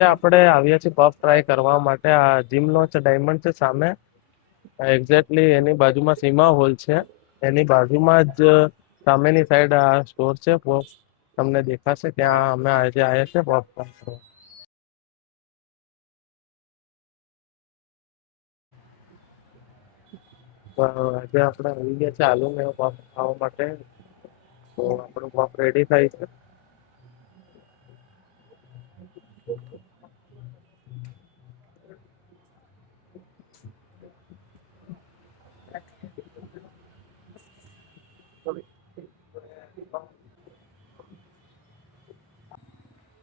આપણે આવ્યા છીએ પફ ટ્રાય કરવા માટે. આ જીમ લોન્ચ ડાયમંડ છે સામે. એક્ઝેક્ટલી એની બાજુમાં સીમા હોલ છે. એની બાજુમાં જ સામેની સાઈડ આ સ્ટોર છે. તમને દેખાશે ત્યાં અમે આજે આવ્યા છે પફ ટ્રાય કરવા. તો આજે આપણે આવી ગયા છે આલુ મેવ પફ ખાવા માટે. તો આપણું પફ રેડી થાય છે.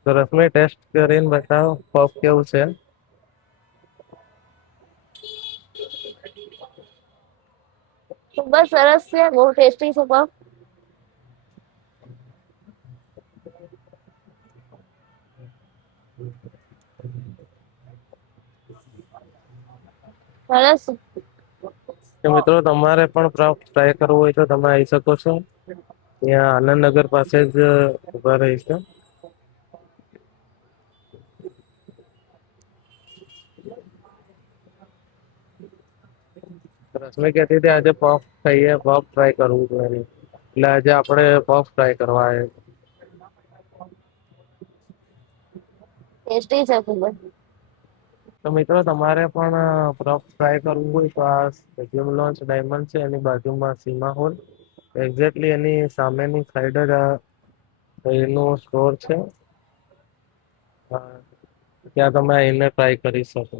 તો રશ્મિ ટેસ્ટ કરીને બતાવો પફ કેવું છે. ખૂબ જ સરસ છે, બહુ ટેસ્ટી છે પફ. સરસ. તો મિત્રો તમારે પણ પફ ટ્રાય કરવું હોય તો તમે આવી શકો છો. ત્યાં આનંદનગર પાસે જ ઉભા રહીશ. રશ્મિ કહેતી હતી આજે પફ ખાઈએ, પફ ટ્રાય કરવું જોઈએ. એટલે આજે આપણે પફ ટ્રાય કરવા આવ્યા. ટેસ્ટી છે ખૂબ જ. તો મિત્રો તમારે પણ પફ ટ્રાય કરવું હોય તો આ જીમ લોન્ચ ડાયમંડ છે એની બાજુમાં સીમા હોલ. એક્ઝેક્ટલી એની સામેની સાઈડ જ એનું સ્ટોર છે. ત્યાં તમે આવીને ટ્રાય કરી શકો.